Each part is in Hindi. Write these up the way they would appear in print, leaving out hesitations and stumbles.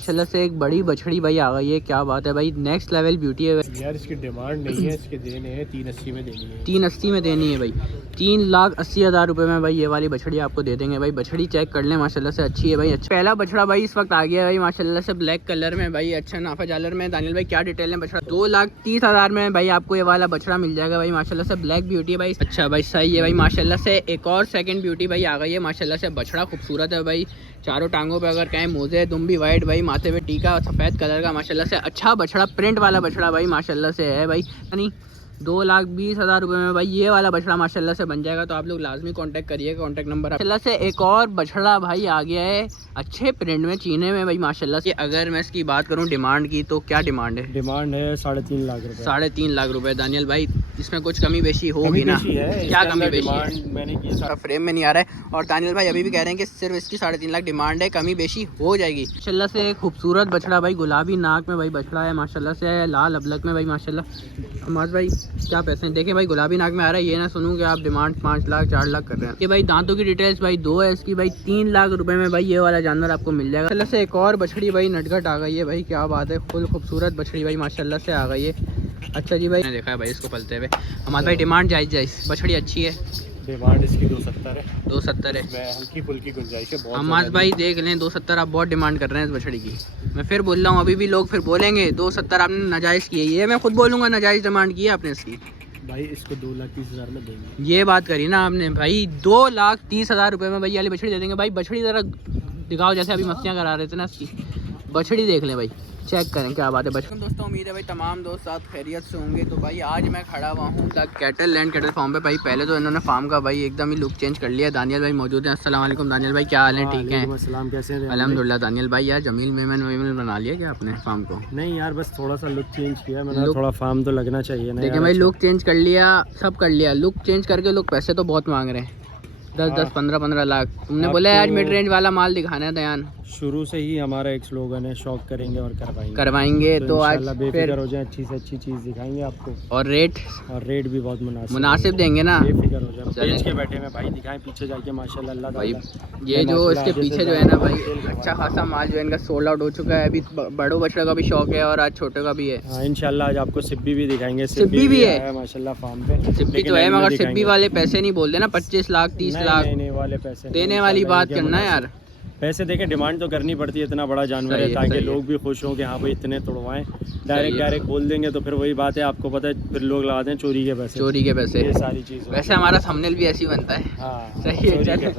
माशाल्लाह से एक बड़ी बछड़ी भाई आ गई है, क्या बात है भाई, नेक्स्ट लेवल ब्यूटी है यार। इसकी डिमांड नहीं है, इसके देने हैं 380 में देनी है। 380 में देनी है भाई, 3,80,000 रुपये में भाई ये वाली बछड़ी आपको दे देंगे भाई। बछड़ी चेक कर लें, माशाल्लाह से अच्छी है भाई। अच्छा पहला बछड़ा भाई इस वक्त आ गया है भाई, माशाल्लाह से ब्लैक कलर में भाई, अच्छा नाफा जालर में। दानियल भाई क्या डिटेल है बछड़ा? 2,30,000 में भाई आपको ये वाला बछड़ा मिल जाएगा भाई, माशाल्लाह से ब्लैक ब्यूटी है भाई। अच्छा भाई सही है भाई, माशाल्लाह से एक और सेकंड ब्यूटी भाई आ गई है, माशाल्लाह से बछड़ा खूबसूरत है भाई। चारों टांगों पे अगर कहें मोजे दुम भी वाइट भाई, माथे पे टीका सफ़ेद कलर का, माशाल्लाह से अच्छा बछड़ा, प्रिंट वाला बछड़ा भाई माशाल्लाह से है भाई। यानी 2,20,000 रुपये में भाई ये वाला बछड़ा माशाल्लाह से बन जाएगा। तो आप लोग लाजमी कांटेक्ट करिएगा, कांटेक्ट नंबर। माशाल्लाह से एक और बछड़ा भाई आ गया है अच्छे प्रिंट में, चीने में भाई माशाल्लाह से। अगर मैं इसकी बात करूं डिमांड की, तो क्या डिमांड है? डिमांड है 3.5 लाख रुपए। 3.5 लाख रुपए। दानियल भाई इसमें कुछ कमी बेशी होगी ना? क्या कमी बेशी है? मैंने की फ्रेम में नहीं आ रहा है, और दानियल भाई अभी भी कह रहे हैं कि सिर्फ इसकी 3.5 लाख डिमांड है, कमी बेशी हो जाएगी। माशाल्लाह से खूबसूरत बछड़ा भाई, गुलाबी नाक में भाई बछड़ा है माशाल्लाह से, लाल अबलक में भाई माशाल्लाह। हमाद भाई क्या पैसे हैं? देखिए भाई गुलाबी नाक में आ रहा है, ये ना सुनूं कि आप डिमांड 5 लाख 4 लाख कर रहे हैं। कि भाई दांतों की डिटेल्स भाई 2 है इसकी भाई, 3 लाख रुपए में भाई ये वाला जानवर आपको मिल जाएगा। माशाल्लाह से एक और बछड़ी भाई नटखट आ गई है भाई, क्या बात है, फुल खूबसूरत बछड़ी भाई माशाल्लाह से आ गई है। अच्छा जी भाई, मैंने देखा है भाई इसको पलते हुए। हमारे भाई डिमांड जायज़ बछड़ी अच्छी है, डिमांड इसकी 270 है। 270 है, हल्की फुल्की गुंजाइश है। हमाद भाई देख लें 270 आप बहुत डिमांड कर रहे हैं इस बछड़ी की। मैं फिर बोल रहा हूँ, अभी भी लोग फिर बोलेंगे 270 आपने नाजायज़ की है, ये मैं खुद बोलूँगा नाजायज़ डिमांड की है आपने इसकी। भाई इसको 2,30,000 में देंगे। ये बात करी ना आपने भाई, 2,30,000 रुपये में भाई वाली बछड़ी दे देंगे भाई। बछड़ी ज़रा दिखाओ, जैसे अभी मस्तियाँ करा रहे थे ना इसकी, बछड़ी देख लें भाई, चेक करें क्या बात है। बचपन दोस्तों, उम्मीद है भाई तमाम दोस्त साथ खैरियत से होंगे। तो भाई आज मैं खड़ा हुआ हूँ the cattle land cattle farm पे भाई। पहले तो इन्होंने फार्म का भाई एकदम ही लुक चेंज कर लिया। दानियल भाई मौजूद हैं। अस्सलाम वालेकुम दानियल भाई, क्या हाल है? ठीक है, कैसे हैं? अल्हम्दुलिल्लाह। दानियल भाई यार जमील मेमन बना लिया क्या आपने फार्म को? नहीं यार, बस थोड़ा सा लुक चेंज किया मैंने, थोड़ा फार्म तो लगना चाहिए ना। देखिए भाई लुक चेंज कर लिया, सब कर लिया, लुक चेंज करके लोग पैसे तो बहुत मांग रहे हैं, 10-10, 15-15 लाख। तुमने बोला आज मिड रेंज वाला माल दिखाना है दयान। शुरू से ही हमारा एक स्लोगन है, शौक करेंगे और करवाएंगे। तो आज बेफिक्र हो जाए, अच्छी से अच्छी चीज़ दिखाएंगे आपको। और रेट भी बहुत मुनासिब देंगे ना, बेफिक्र हो जाए। बेच के बैठे में भाई, दिखाएं पीछे जाके माशाल्लाह अल्लाह भाई। ये जो इसके पीछे जो है ना भाई, अच्छा खासा माल जो है इनका सोल्ड आउट हो चुका है। अभी बड़ों बछड़ों का भी शौक है और आज छोटे का भी है। हाँ इंशाल्लाह आज आपको सिब्बी भी दिखाएंगे। सिब्बी भी है माशाल्लाह फार्म पे, सिब्बी तो है, मगर सिब्बी वाले पैसे नहीं बोल देना 25 लाख 30 लाख वाले पैसे देने वाली बात करना है यार। पैसे देके डिमांड तो करनी पड़ती है, इतना बड़ा जानवर है, ताकि लोग भी खुश हों कि हाँ भाई इतने तोड़वाएं। डायरेक्ट बोल देंगे तो फिर वही बात है, आपको पता है फिर लोग लगाते हैं चोरी के पैसे। ये सारी चीज़ वैसे हमारा थंबनेल भी ऐसी बनता है। हाँ सही है,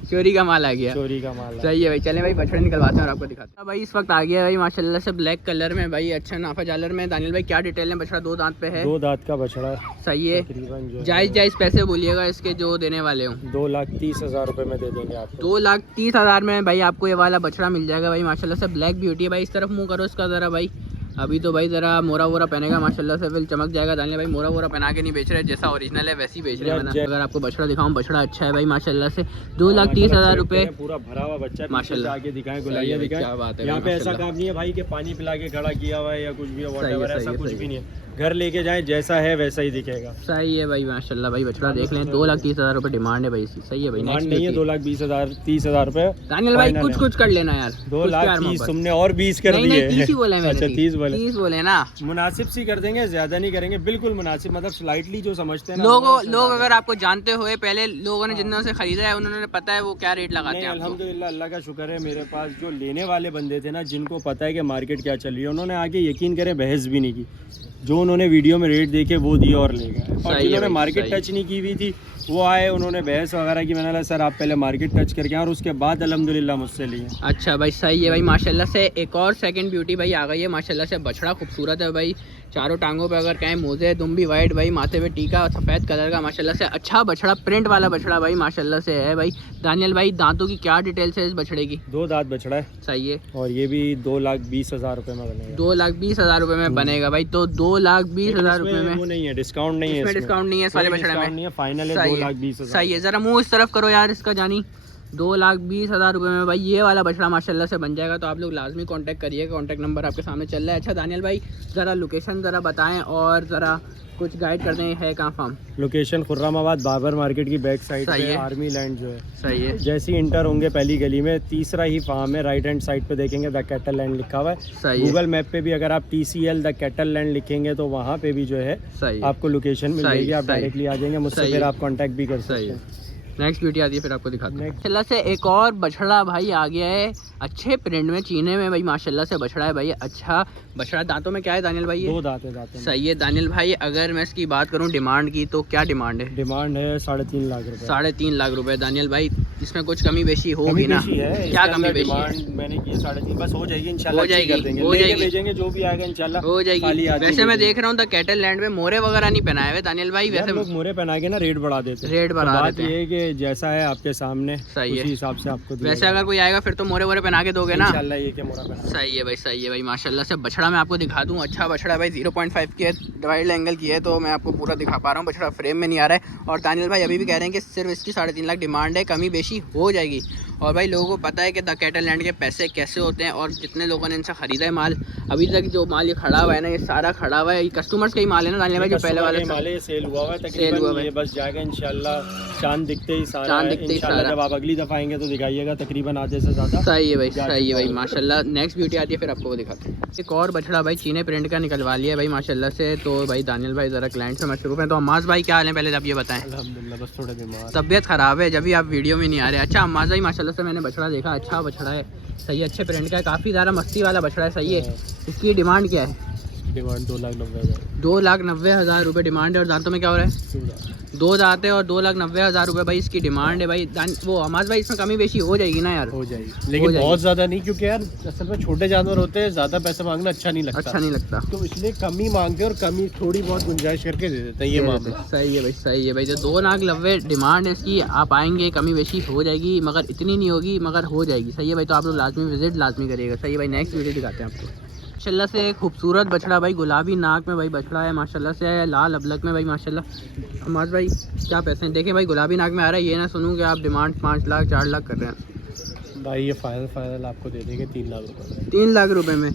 चोरी का माल आ गया, चोरी का माल। सही है भाई। चले भाई बछड़े निकलवाते हैं और आपको दिखाते हैं। भाई इस वक्त आ गया भाई माशाल्लाह से ब्लैक कलर में भाई, अच्छा नाफा जालर में। दानियल भाई क्या डिटेल है? बछड़ा 2 दांत पे है, 2 दांत का बछड़ा। सही है, जायज़ पैसे बोलिएगा इसके जो देने वाले हो। 2,30,000 रुपये में दे देंगे आपको। 2,30,000 में भाई आपको ये वाला बछड़ा मिल जाएगा भाई माशाल्लाह से। ब्लैक ब्यूटी है भाई, इस तरफ मुंह करो इसका ज़रा भाई। अभी तो भाई ज़रा मोरा वोरा पहनेगा माशाल्लाह से, फिर चमक जाएगा। दानियल भाई मोरा वोरा पहना के नहीं बेच रहे, जैसा ओरिजिनल है वैसे ही बेच रहे हैं। अगर आपको बछड़ा दिखाऊं, बछड़ा अच्छा है भाई माशाल्लाह से। 2,30,000 रुपये पूरा भरा हुआ बच्चा माशाल्लाह। आगे दिखाएं, गुलाइयां दिखाएं। क्या बात है, यहाँ पे ऐसा काम नहीं है भाई कि पानी पिला के खड़ा किया हुआ है या कुछ भी, ऐसा कुछ भी नहीं है। घर लेके जाएं, जैसा है वैसा ही दिखेगा। सही है भाई माशाल्लाह भाई। बछड़ा देख लें, 2,30,000 रुपये डिमांड है भाई इसकी। सही है भाई, डिमांड नहीं है 2,20,000 रुपये। दानियल भाई कुछ कर लेना यार। 2,30,000 तुमने और 20 कर दिए। 30 ही बोले मैंने। अच्छा 30 बोले ना, मुनासिब सी कर देंगे, ज्यादा नहीं करेंगे, बिल्कुल मुनासिब, मतलब स्लाइटली जो समझते हैं लोग अगर आपको जानते हुए, पहले लोगों ने जिन्होंने से खरीदा है उन्होंने पता है वो क्या रेट लगाते हैं। अल्हम्दुलिल्लाह अल्लाह का शुक्र है, मेरे पास जो लेने वाले बंदे थे ना, जिनको पता है कि मार्केट क्या चल रही है, उन्होंने आगे यकीन करें बहस भी नहीं की। जो उन्होंने वीडियो में रेट देखे वो दिए और ले गए, और जिन्होंने मार्केट टच नहीं की हुई थी वो आए, उन्होंने बहस वगैरह की। मैंने कहा सर आप पहले मार्केट टच करके आए और उसके बाद अल्हम्दुलिल्लाह मुझसे लिए। अच्छा भाई सही है भाई माशाल्लाह से। एक और सेकंड ब्यूटी भाई आ गई है माशाल्लाह से। बछड़ा खूबसूरत है भाई, चारों टांगों पे अगर कहें मोजे दुम भी वाइट भाई, माथे पे टीका सफ़ेद कलर का माशाल्लाह से। अच्छा बछड़ा, प्रिंट वाला बछड़ा भाई माशाल्लाह से है भाई। दानियल भाई दांतों की क्या डिटेल्स है इस बछड़े की? 2 दांत बछड़ा है। सही है, और ये भी 2,20,000 रुपये में बनेगा। 2,20,000 रुपये में बनेगा भाई। तो 2,20,000 रुपये में वो नहीं है, डिस्काउंट नहीं है, डिस्काउंट नहीं है इस वाले बछड़े में, फाइनल है 2,20,000। सही है। जरा मुंह इस तरफ करो यार इसका जानी, 2,20,000 रुपये में भाई ये वाला बछड़ा माशाल्लाह से बन जाएगा। तो आप लोग लाजमी कांटेक्ट करिए, कांटेक्ट नंबर आपके सामने चल रहा है। अच्छा दानियल भाई ज़रा लोकेशन ज़रा बताएं और ज़रा कुछ गाइड कर दें, है कहाँ फार्म? लोकेशन खुर्रामाबाद बाबर मार्केट की बैक साइड सही पे है। आर्मी लैंड जो है, सही है, जैसे ही इंटर होंगे पहली गली में तीसरा ही फार्म है, राइट हैंड साइड पे देखेंगे द कैटल लैंड लिखा हुआ है। सही है, गूगल मैप पे भी अगर आप TCL द कैटल लैंड लिखेंगे तो वहाँ पे भी जो है सही है, आपको लोकेशन मिल सही, जाएगी, आप सही। डायरेक्टली आ जाएंगे मुझसे, सही फिर है। आप कांटेक्ट भी कर सही सकते है। हैं। नेक्स्ट ब्यूटी आती है फिर आपको दिखाते हैं। Next। माशाल्लाह से एक और बछड़ा भाई आ गया है, अच्छे प्रिंट में, चीने में भाई माशाल्लाह से बछड़ा है भाई। अच्छा बछड़ा, दांतों में क्या है दानियल भाई? 2 दांत है। सही है दानियल भाई। अगर मैं इसकी बात करूं डिमांड की तो क्या डिमांड है? डिमांड है 3.5 लाख रुपए। 3.5 लाख रुपए। दानियल भाई इसमें कुछ कमी बेशी होगी ना? क्या कमी बेशी है? मैंने की 3.5, बस हो जाएगी इंशाल्लाह। हो जाएगी, कर देंगे, हो लेके जाएगी। भेजेंगे जो भी आएगा इंशाल्लाह हो जाएगी। खाली आदमी वैसे मैं भेजेंगे। देख रहा हूँ द कैटल लैंड में मोरे वगैरह नहीं पहनाए हुए दानियल भाई। यार वैसे लोग मोरे पहना के ना रेट बढ़ा देते हैं। रेट बढ़ा तो बात देते हैं। ये है कि जैसा है आपके सामने सही उसी है। हिसाब से आपको दिया वैसे अगर कोई आएगा फिर तो मोरे वोरे पहना के दोगे ना? इंशाल्लाह ये क्या मोरा पहना। सही है भाई, सही है भाई माशाल्लाह से। बछड़ा मैं आपको दिखा दूं, अच्छा बछड़ा है भाई, 0.5 की है, डिवाइड एंगल की है, तो मैं आपको पूरा दिखा पा रहा हूँ। बछड़ा फ्रेम में नहीं आ रहा है। और दानियल भाई अभी भी कह रहे हैं कि सिर्फ इसकी 3.5 लाख डिमांड है, कमी बेशी हो जाएगी। और भाई लोगों को पता है कि द कैटल लैंड के पैसे कैसे होते हैं और जितने लोगों ने इनसे ख़रीदा है माल, अभी तक जो माल ये खड़ा हुआ है ना, ये सारा खड़ा हुआ है, ये कस्टमर्स का ही माल है ना दानियल भाई, जो पहले वाले माल है, सेल हुआ है सेल हुआ तकरीबन। है। ये बस जाएगा इंशाल्लाह चांद दिखते ही सारा। चांद दिखते ही इंशाल्लाह सारा। जब आप अगली दफ़ा आएंगे तो दिखाइएगा तकरीबन आधे से ज़्यादा। सही है भाई, सही है भाई माशाल्लाह। नेक्स्ट ब्यूटी आती है फिर आपको वो दिखाते हैं। एक और बछड़ा भाई चीने प्रिंट का निकलवा लिया है भाई माशाल्लाह से। तो भाई दानियल भाई ज़रा क्लाइंट से मशरूफ हैं। तो अम्माज भाई क्या हाल है पहले आप ये बताएं? अल्हम्दुलिल्लाह, बस थोड़े बीमार। तबीयत ख़राब है जब भी आप वीडियो में नहीं आ रहे। अच्छा अम्माज भाई माशाल्लाह से मैंने बछड़ा देखा, अच्छा बछड़ा है, सही है, अच्छे प्रिंट का है, काफ़ी ज़्यादा मस्ती वाला बछड़ा है। सही है। इसकी डिमांड क्या है? डिमांड 2,90,000। 2,90,000 रुपये डिमांड है। और दांतों में क्या हो रहा है? 2 दांत है और 2,90,000 रुपये भाई इसकी डिमांड है भाई। वो हमारे भाई इसमें कमी बेशी हो जाएगी ना यार? हो जाएगी, लेकिन बहुत ज़्यादा नहीं, क्योंकि यार असल में छोटे जानवर होते हैं, ज़्यादा पैसे मांगना अच्छा नहीं लगता। अच्छा नहीं लगता, तो इसलिए कम ही मांगते हैं और कमी थोड़ी बहुत गुंजाइश करके दे देते हैं, ये मामला। सही है भाई, सही है भाई। तो 2,90,000 डिमांड है इसकी। आप आएंगे कमी बेशी हो जाएगी, मगर इतनी नहीं होगी, मगर हो जाएगी। सही है भाई। तो आप लोग लाजमी विजिट लाजमी करिएगा। सही है भाई। नेक्स्ट वीडियो दिखाते हैं आपको। माशाल्लाह से एक खूबसूरत बछड़ा भाई, गुलाबी नाक में भाई बछड़ा है माशाल्लाह से, लाल अबलक में भाई माशाल्लाह। हमारे भाई क्या पैसे हैं देखें भाई, गुलाबी नाक में आ रहा है। ये ना सुनूँ कि आप डिमांड 5 लाख 4 लाख कर रहे हैं। भाई ये फाइनल आपको दे देंगे 3 लाख रुपए। 3 लाख रुपए में।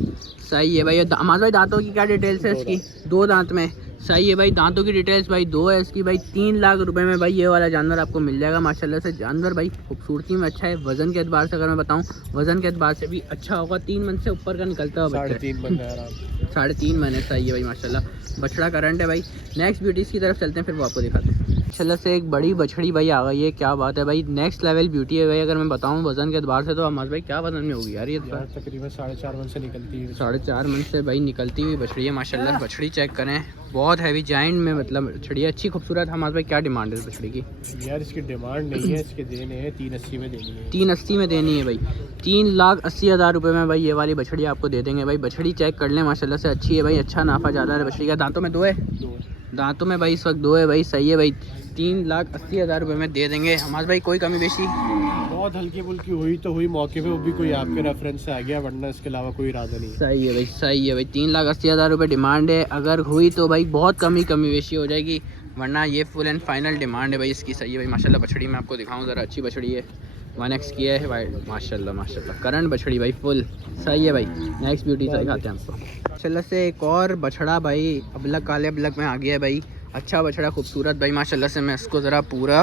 सही है भाई। हमारे भाई दांतों की क्या डिटेल्स है इसकी? 2 दांत में। सही है भाई। दांतों की डिटेल्स भाई 2 है इसकी भाई। 3 लाख रुपए में भाई ये वाला जानवर आपको मिल जाएगा माशाल्लाह से। जानवर भाई खूबसूरती में अच्छा है, वजन के एतबार से अगर मैं बताऊं, वजन के एतबार से भी अच्छा होगा। 3 मन से ऊपर का निकलता होगा। 3.5 महीने आराम। 3.5 महीने। सही है भाई माशाल्लाह। बछड़ा करंट है भाई। नेक्स्ट ब्यूटीज़ की तरफ चलते हैं, फिर वो आपको दिखाते हैं। माशाल्लाह से एक बड़ी बछड़ी भाई आ गई है, क्या बात है भाई, नेक्स्ट लेवल ब्यूटी है भाई। अगर मैं बताऊं वजन के एतबार से तो हमारे भाई क्या वजन में होगी यार ये? तकरीबन 4.5 मन से निकलती है। 4.5 मन से भाई निकलती हुई बछड़ी है माशाल्लाह। बछड़ी चेक करें, बहुत हैवी जाइंट में, मतलब बछड़ी अच्छी खूबसूरत। हमारे भाई क्या डिमांड है इस बछड़ी की? यार इसकी डिमांड नहीं है, इसके देने हैं 380 में देनी है। 380 में देनी है भाई। 3,80,000 रुपये में भाई ये वाली बछड़ी आपको दे देंगे भाई। बछड़ी चेक कर लें माशाल्लाह से, अच्छी है भाई, अच्छा नाफा ज़्यादा है बछड़ी का। दांतों में 2 है, दांतों में भाई इस वक्त 2 है भाई। सही है भाई। 3,80,000 रुपये में दे देंगे हमारे भाई। कोई कमी बेशी? बहुत हल्की फुल्की हुई तो हुई मौके पे, वो भी कोई आपके रेफरेंस से आ गया, वरना इसके अलावा कोई इरादा नहीं है। सही है भाई, सही है भाई। 3,80,000 रुपये डिमांड है। अगर हुई तो भाई बहुत कमी बेशी हो जाएगी, वरना ये फुल एंड फाइनल डिमांड है भाई इसकी। सही है भाई माशाल्लाह। बछड़ी मैं आपको दिखाऊं ज़रा, अच्छी बछड़ी है, 1x किया है भाई माशाल्लाह माशाल्लाह। करंट बछड़ी भाई फुल। सही है भाई। नेक्स्ट ब्यूटी दिखाते हैं आपको। माशाल्लाह से एक और बछड़ा भाई अबलक, काले अबलक में आ गया है भाई। अच्छा बछड़ा खूबसूरत भाई माशाल्लाह से। मैं इसको ज़रा पूरा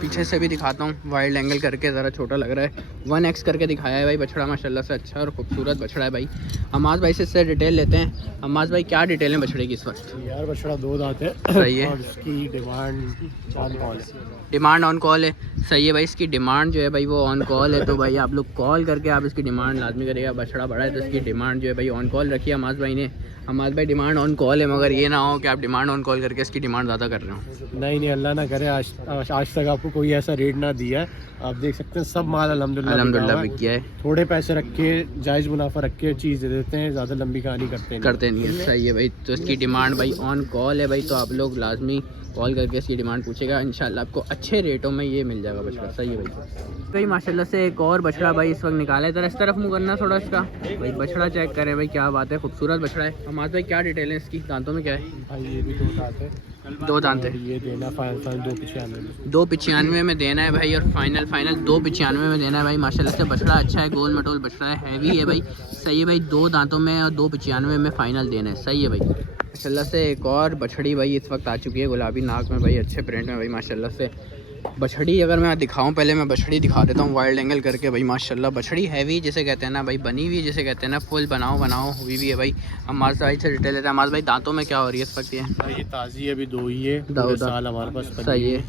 पीछे से भी दिखाता हूँ, वाइड एंगल करके, ज़रा छोटा लग रहा है, 1x करके दिखाया है भाई बछड़ा माशाल्लाह से। अच्छा और खूबसूरत बछड़ा है भाई। अम्माज भाई से इससे डिटेल लेते हैं। अम्माज भाई क्या डिटेल है बछड़े की इस वक्त? यार बछड़ा 2 दांत है। सही है। और इसकी डिमांड ऑन कॉल है। डिमांड ऑन कॉल है। सही है भाई। इसकी डिमांड जो है भाई वो ऑन कॉल है, तो भाई आप लोग कॉल करके आप इसकी डिमांड लाजमी करिएगा। बछड़ा बड़ा है तो इसकी डिमांड जो है भाई ऑन कॉल रखी है अम्माज भाई ने। अम्माज भाई डिमांड ऑन कॉल है, मगर ये ना हो कि आप डिमांड ऑन कॉल करके इसकी डिमांड ज़्यादा कर रहे हो। नहीं, अल्लाह ना करे आज तक आपको कोई ऐसा रेट ना दिया है। आप देख सकते हैं सब माल अल्हम्दुलिल्लाह बिक गया है। थोड़े पैसे रख के, जायज़ मुनाफा रख के चीज़ दे देते हैं, ज़्यादा लंबी कहानी करते नहीं है। सही है भाई। तो इसकी डिमांड भाई ऑन कॉल है भाई, तो आप लोग लाजमी कॉल करके इसकी डिमांड पूछेगा, इंशाल्लाह आपको अच्छे रेटों में ये मिल जाएगा बछड़ा। सही है भाई। माशाल्लाह से एक और बछड़ा भाई इस वक्त निकाला है। इस तरफ मुँह करना थोड़ा इसका भाई। बछड़ा चेक करें भाई, क्या बात है, खूबसूरत बछड़ा है। हमारे भाई क्या डिटेल है इसकी? दांतों में क्या है? भाई ये भी 2 दांत है। दो दांत और ये देना फाइनल 295 में। 295 में देना है भाई, और फाइनल 295 में देना है भाई। माशाल्लाह से बछड़ा अच्छा है, गोल मटोल बछड़ा है, हैवी है भाई, सही है भाई। 2 दांतों में और 295 में फ़ाइनल देना है, सही है भाई। माशाल्लाह से एक और बछड़ी भाई इस वक्त आ चुकी है, गुलाबी नाक में भाई, अच्छे प्रिंट में भाई माशाल्लाह से। बछड़ी अगर मैं दिखाऊं, पहले मैं बछड़ी दिखा देता हूँ वाइल्ड एंगल करके भाई। माशाल्लाह बछड़ी हैवी जिसे कहते हैं ना भाई, बनी हुई जिसे कहते हैं ना, फुल बनाओ हुई भी है भाई। अम्माज भाई से डिटेल लेते हैं। अम्माज भाई दांतों में क्या हो रही है इस वक्त? ये भाई ये ताज़ी है, अभी 2 ही है, दो साल हमारे पास पली सही है,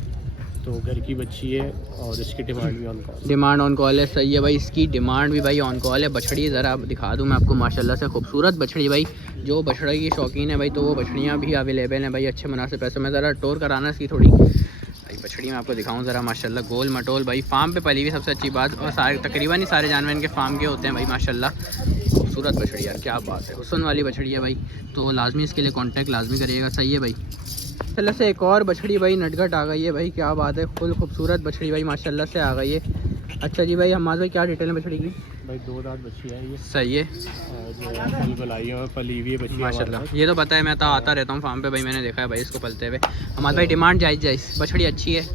तो घर की बच्ची है और इसकी डिमांड भी on call. Demand on call है, सही है भाई। इसकी डिमांड भी भाई ऑन कॉल है। बछड़ी ज़रा दिखा दूँ मैं आपको, माशाल्लाह से खूबसूरत बछड़ी भाई। जो बछड़ा की शौकीन है भाई, तो वो बछड़ियाँ भी अवेलेबल हैं भाई, अच्छे मुनासिब पैसों में। ज़रा टोर कराना इसकी थोड़ी भाई, बछड़ी मैं आपको दिखाऊं ज़रा। माशाल्लाह गोल मटोल भाई, फार्म पे पली हुई सबसे अच्छी बात, और सारे तकरीबन ही सारे जानवर इनके फार्म के होते हैं भाई। माशाल्लाह खूबसूरत बछड़ी यार, क्या बात है, हुस्न वाली बछड़ी है भाई। तो लाजमी इसके लिए कांटेक्ट लाजमी करिएगा, सही है भाई। माशाल्लाह से एक और बछड़ी भाई नटखट आ गई है भाई, क्या बात है, फुल खूबसूरत बछड़ी भाई माशाल्लाह से आ गई है। अच्छा जी भाई, हमारे भाई क्या डिटेल है बछड़ी की? भाई 2 दांत बच्ची है ये, सही है, और पलाई है, पली हुई है बच्ची माशाल्लाह। ये तो पता है, मैं तो आता रहता हूँ फार्म पे भाई, मैंने देखा है भाई इसको पलते हुए। हमारे भाई डिमांड जायज़, बछड़ी अच्छी है।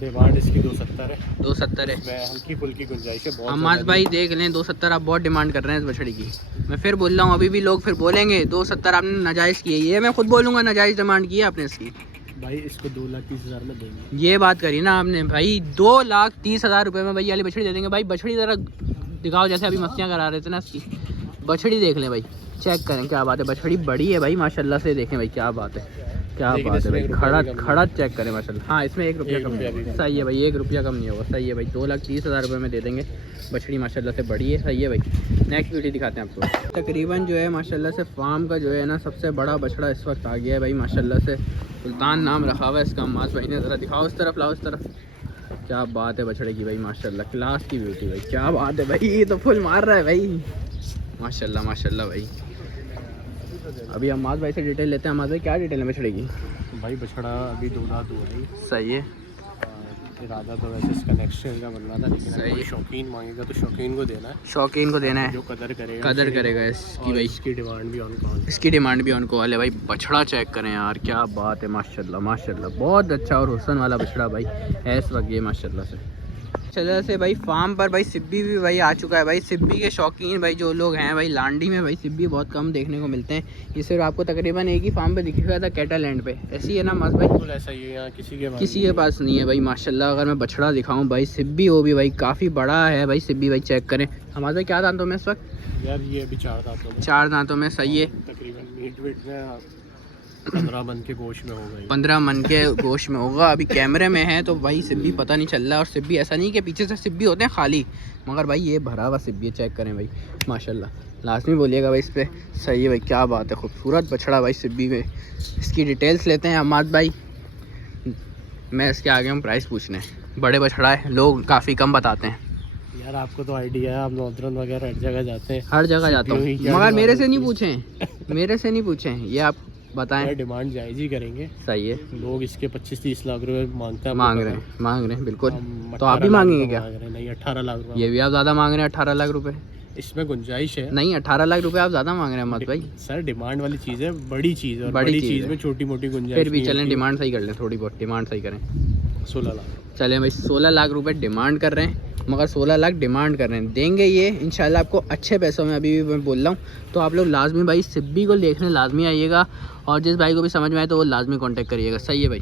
डिमांड इसकी 270 है। 270 है, हल्की फुल्की गुंजाइश है बहुत। अम्माज भाई देख लें, 270 आप बहुत डिमांड कर रहे हैं इस बछड़ी की। मैं फिर बोल रहा हूँ, अभी भी लोग फिर बोलेंगे 270 आपने नाजायज़ की है। ये मैं खुद बोलूँगा नाजायज़ डिमांड की है आपने इसकी। भाई इसको 2,30,000 में देंगे। ये बात करी ना आपने भाई, 2,30,000 रुपये में भाई वाली बछड़ी दे देंगे भाई। बछड़ी ज़रा दिखाओ, जैसे अभी मस्तियाँ करा रहे थे ना इसकी। बछड़ी देख लें भाई, चेक करें, क्या बात है, बछड़ी बड़ी है भाई माशाल्लाह से। देखें भाई क्या बात है, क्या बात है भाई। खड़ा चेक करें माशाल्लाह। हाँ, इसमें 1 रुपया कम नहीं होगा, सही है भाई, 1 रुपया कम नहीं होगा, सही है भाई। 2,30,000 रुपये में दे देंगे। बछड़ी माशाल्लाह से बड़ी है, सही है भाई। नेक्स्ट वीडियो दिखाते हैं आपको। तकरीबन जो है माशाल्लाह से फार्म का जो है ना सबसे बड़ा बछड़ा इस वक्त आ गया है भाई माशाल्लाह से। सुल्तान नाम रखा हुआ है इसका, अम्माज भाई ने। ज़रा दिखाओ इस तरफ, लाओ इस तरफ, क्या बात है बछड़े की भाई माशाल्लाह, क्लास की ब्यूटी भाई, क्या बात है भाई। ये तो फुल मार रहा है भाई माशाल्लाह माशाल्लाह भाई। अभी अम्माज भाई से डिटेल लेते हैं। अम्माज भाई क्या डिटेल है बछड़े की? भाई बछड़ा अभी 2 दांत हुआ है, सही है, इरादा तो वैसे इसका नेक्स्ट ईयर का बनना था, लेकिन अगर कोई शौकीन मांगेगा तो शौकीन को देना है, शौकीन को देना है, जो कदर करेगा इसकी भाई। इसकी डिमांड भी ऑन कॉल, इसकी डिमांड भी उनको वाले भाई। बछड़ा चेक करें यार, क्या बात है माशाल्लाह माशाल्लाह, बहुत अच्छा और हुस्न वाला बछड़ा भाई है इस वक्त ये माशाल्लाह से। चलो से भाई फार्म पर भाई सिब्बी भी भाई आ चुका है भाई। सिब्बी के शौकीन भाई जो लोग हैं भाई, लांडी में भाई सिब्बी बहुत कम देखने को मिलते हैं। ये सिर्फ आपको तकरीबन एक ही फार्म पे दिखा हुआ था, कैटल लैंड पे। ऐसी है ना मस्त भाई? बिल्कुल ऐसा ही है, यहाँ किसी के पास नहीं है भाई माशाल्लाह। अगर मैं बछड़ा दिखाऊं भाई, सिब्बी वो भी भाई काफ़ी बड़ा है भाई। सिब्बी भाई चेक करें। हमारे क्या दांतों में इस वक्त? यार ये अभी 4 दांतों में, 4 दांतों में, सही है। तकरीबन मीट वेट में 15 मन के गोश्त में होगा, 15 मन के गोश्त में होगा। अभी कैमरे में है तो भाई सिब्बी पता नहीं चल रहा है। और सिब्बी ऐसा नहीं कि पीछे से सिब्बी होते हैं खाली, मगर भाई ये भरा हुआ सिब्बी चेक करें भाई माशाल्लाह। लाजमी बोलिएगा भाई इस पर, सही है भाई, क्या बात है, खूबसूरत बछड़ा भाई सिब्बी में। इसकी डिटेल्स लेते हैं अम्माद भाई। मैं इसके आगे हम प्राइस पूछने, बड़े बछड़ा है, लोग काफ़ी कम बताते हैं। यार आपको तो आइडिया है, आप नॉर्दर्न वगैरह हर जगह जाते हैं। हर जगह जाता हूँ, मगर मेरे से नहीं पूछें, मेरे से नहीं पूछें, ये आप बताएं। डिमांड जायज़ ही करेंगे, सही है। लोग इसके 25-30 लाख रुपए मांगते हैं, मांग रहे हैं बिल्कुल। तो आप भी मांगेंगे क्या? नहीं, 18 लाख रुपए। ये भी आप ज़्यादा मांग रहे हैं, 18 लाख रुपए। इसमें गुंजाइश है। नहीं, 18 लाख रुपए आप ज़्यादा मांग रहे हैं मत भाई। सर डिमांड वाली चीज़ है, बड़ी चीज़ है, बड़ी चीज़ में छोटी मोटी गुंजाइश। फिर भी चलें, डिमांड सही कर लें, थोड़ी बहुत डिमांड सही करें। 16 लाख चलें भाई, 16 लाख रुपए डिमांड कर रहे हैं, मगर 16 लाख डिमांड कर रहे हैं, देंगे ये इंशाल्लाह आपको अच्छे पैसों में। अभी भी मैं बोल रहा हूँ, तो आप लोग लाजमी भाई सिब्बी को देखने लाजमी आइएगा, और जिस भाई को भी समझ में आए तो वो लाजमी कांटेक्ट करिएगा, सही है भाई।